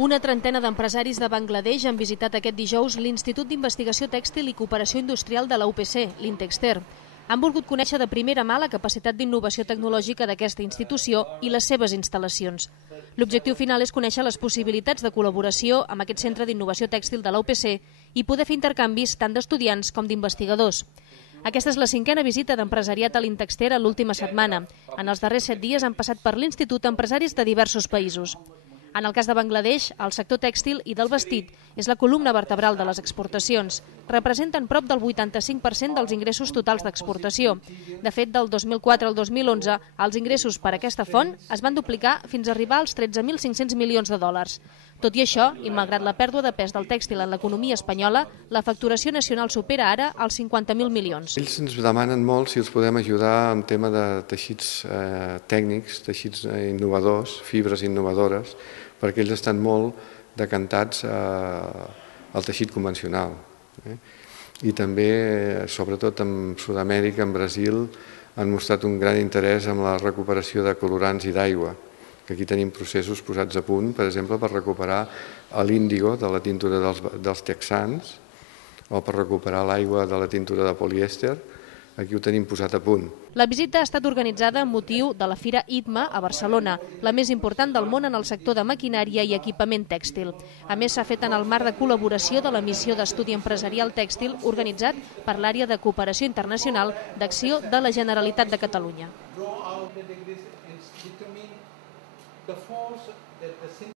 Una trentena d'empresaris de Bangladesh han visitat aquest dijous l'Institut d'Investigació Tèxtil i Cooperació Industrial de la UPC, l'Intexter. Han volgut conèixer de primera mà la capacitat d'innovació tecnològica d'aquesta institució i les seves instal·lacions. L'objectiu final és conèixer les possibilitats de col·laboració amb aquest centre d'innovació tèxtil de la UPC i poder fer intercanvis tant d'estudiants com d'investigadors. Aquesta és la cinquena visita d'empresariat a l'Intexter a l'última setmana. En els darrers 7 dies han passat per l'Institut empresaris de diversos països. En el cas de Bangladesh, el sector tèxtil i del vestit és la columna vertebral de les exportacions. Representen prop del 85% dels ingressos totals d'exportació. De fet, del 2004 al 2011, els ingressos per aquesta font es van duplicar fins a arribar als 13.500 milions de dòlars. Tot i això, i malgrat la pèrdua de pes del tèxtil en l'economia espanyola, la facturació nacional supera ara els 50.000 milions. Ells ens demanen molt si els podem ajudar en tema de teixits tècnics, teixits innovadors, fibres innovadores, perquè ells estan molt decantats al teixit convencional. I també, sobretot en Sud-amèrica, en Brasil, han mostrat un gran interès en la recuperació de colorants i d'aigua, que aquí tenim processos posats a punt, per exemple, per recuperar l'índigo de la tintura dels texans o per recuperar l'aigua de la tintura de polièster. Aquí ho tenim posat a punt. La visita ha estat organitzada amb motiu de la Fira ITMA a Barcelona, la més important del món en el sector de maquinària i equipament tèxtil. A més, s'ha fet en el marc de col·laboració de la Missió d'Estudi Empresarial Tèxtil organitzat per l'Àrea de Cooperació Internacional d'Acció de la Generalitat de Catalunya.